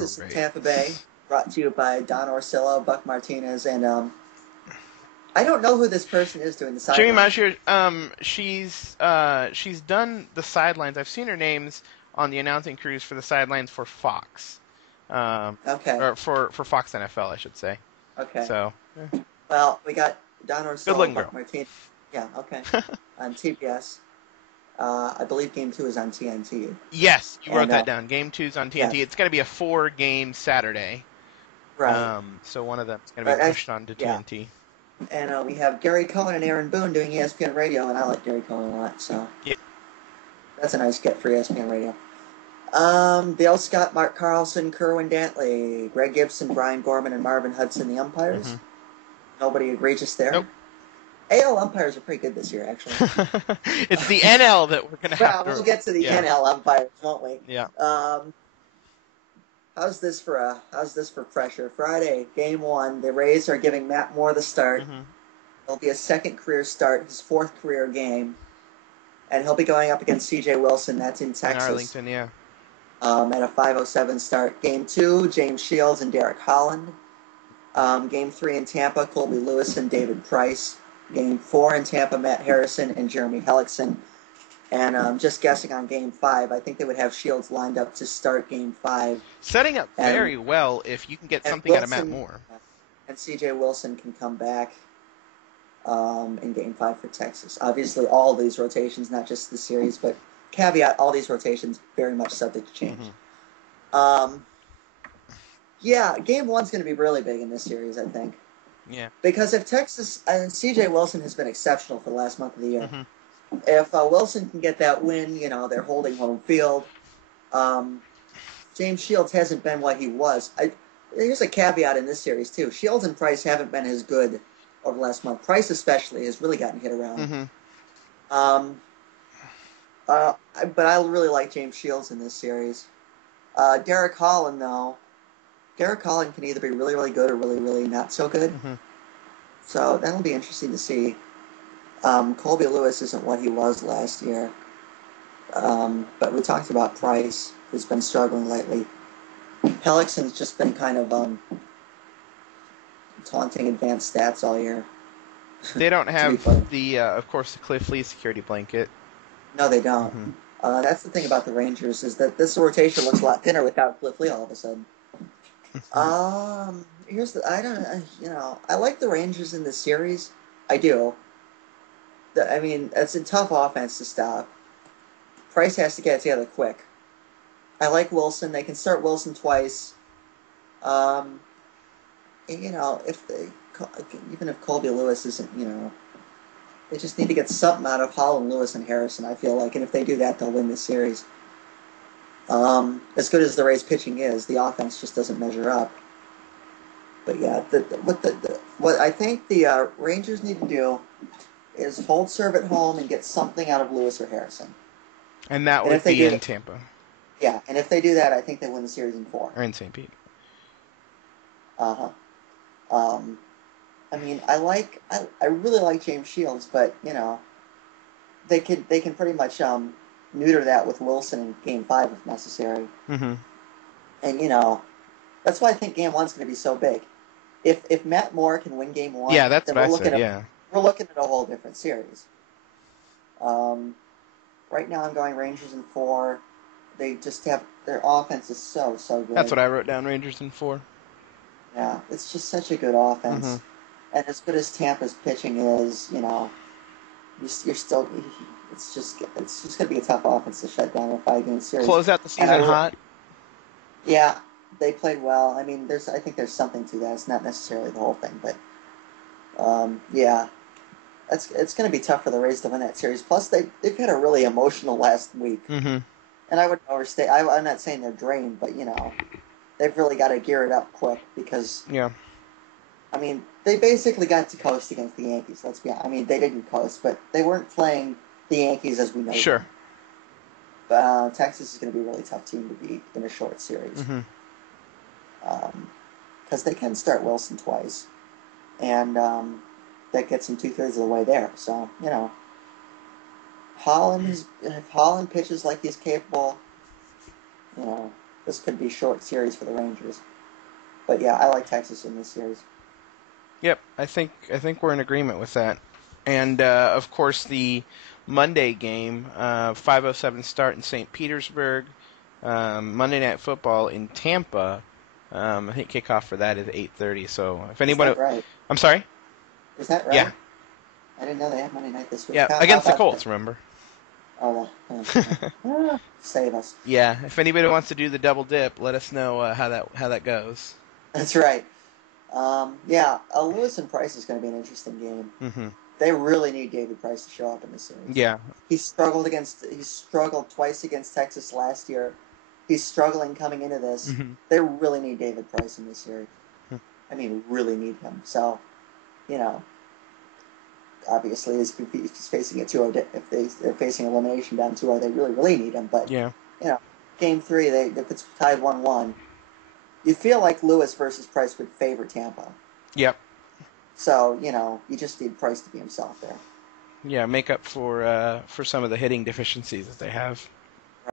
This is Right. Tampa Bay, brought to you by Don Orsillo, Buck Martinez, and I don't know who this person is doing the Jimmy sidelines. Mashir, she's done the sidelines. I've seen her names on the announcing crews for the sidelines for Fox, Okay, or for Fox NFL, I should say. okay. So, Well, we got Don good Orsillo, looking Buck girl. Martinez. Yeah, okay. On TBS. I believe Game 2 is on TNT. Yes, you wrote And, that down. Game 2's on TNT. yes, It's going to be a 4-game Saturday. right. So one of them is going to be But, pushed onto yeah. TNT. And we have Gary Cohen and Aaron Boone doing ESPN Radio, and I like Gary Cohen a lot, so Yeah. that's a nice get for ESPN Radio. Dale Scott, Mark Carlson, Kerwin Dantley, Greg Gibson, Brian Gorman, and Marvin Hudson, the umpires. Mm-hmm. Nobody egregious there. Nope. AL umpires are pretty good this year, actually. It's the NL that we're going to have to... We'll get to the NL umpires, won't we? Yeah. How's this for pressure? Friday, Game 1. The Rays are giving Matt Moore the start. Mm-hmm. It'll be a second career start, his fourth career game, and he'll be going up against C.J. Wilson. That's in Texas. In Arlington, yeah. At a 5:07 start. Game 2, James Shields and Derek Holland. Game 3 in Tampa, Colby Lewis and David Price. Game 4 in Tampa, Matt Harrison and Jeremy Hellickson. And just guessing on Game 5, I think they would have Shields lined up to start Game 5. Setting up very well if you can get something Wilson, out of Matt Moore. And C.J. Wilson can come back in Game 5 for Texas. Obviously, all these rotations, not just the series, but caveat, all these rotations very much subject to change. Mm-hmm. Yeah, Game 1's going to be really big in this series, I think. Yeah. Because if Texas, and C.J. Wilson has been exceptional for the last month of the year. Mm-hmm. If Wilson can get that win, they're holding home field. James Shields hasn't been what he was. Here's a caveat in this series, too. Shields and Price haven't been as good over the last month. Price especially has really gotten hit around. Mm-hmm. But I really like James Shields in this series. Derek Holland, though. Derek Holland can either be really, really good or really, really not so good. Mm-hmm. So that'll be interesting to see. Colby Lewis isn't what he was last year. But we talked about Price, who's been struggling lately. Hellickson's just been kind of taunting advanced stats all year. They don't have of course, the Cliff Lee security blanket. No, they don't. Mm-hmm. That's the thing about the Rangers, is that this rotation looks a lot thinner without Cliff Lee all of a sudden. I like the Rangers in this series. I do. It's a tough offense to stop. Price has to get it together quick. I like Wilson. They can start Wilson twice. Even if Colby Lewis isn't, they just need to get something out of Holland, Lewis, and Harrison, I feel like. And if they do that, they'll win this series. As good as the Rays' pitching is, the offense just doesn't measure up. But yeah, what I think the Rangers need to do is hold serve at home and get something out of Lewis or Harrison. And that would be in Tampa. Yeah, and if they do that, I think they win the series in 4. Or in St. Pete. I really like James Shields, but they can pretty much neuter that with Wilson in Game 5 if necessary. Mm-hmm. And that's why I think Game 1's going to be so big. If Matt Moore can win Game 1, yeah, that's what I said. Yeah, we're looking at a whole different series. Right now, I'm going Rangers in 4. They just have their offense is so good. That's what I wrote down. Rangers in 4. Yeah, it's just such a good offense. Mm-hmm. And as good as Tampa's pitching is, you're still. It's just going to be a tough offense to shut down a 5-game series. Close out the season hot. Yeah, they played well. I think there's something to that. It's not necessarily the whole thing, but yeah, it's going to be tough for the Rays to win that series. Plus, they've had a really emotional last week, mm-hmm. and I wouldn't overstate. I'm not saying they're drained, but they've really got to gear it up quick because they basically got to coast against the Yankees. Let's be honest. They didn't coast, but they weren't playing the Yankees as we know. Sure. But Texas is going to be a really tough team to beat in a short series. Because they can start Wilson twice, and that gets them 2/3 of the way there. So if Holland pitches like he's capable, this could be a short series for the Rangers. But yeah, I like Texas in this series. Yep, I think we're in agreement with that. And of course, the Monday game, 5:07 start in St. Petersburg. Monday Night Football in Tampa. I think kickoff for that is 8:30. So if Is anybody, that right? I'm sorry. Is that Yeah, right? I didn't know they had Monday night this week. yeah, How against the about Colts. that? Remember? Oh, well, save us. Yeah, if anybody wants to do the double dip, let us know how that goes. That's right. Yeah, Lewis and Price is going to be an interesting game. Mm-hmm. They really need David Price to show up in this series. Yeah. He struggled twice against Texas last year. He's struggling coming into this. Mm-hmm. They really need David Price in this series. I mean, really need him. So, you know, obviously, he's facing a 2-0. If they're facing elimination down 2-0, they really need him. But, Yeah. you know, game 3, if it's tied 1-1, you feel like Lewis versus Price would favor Tampa. Yep. So, you know, you just need Price to be himself there. Yeah, make up for some of the hitting deficiencies that they have.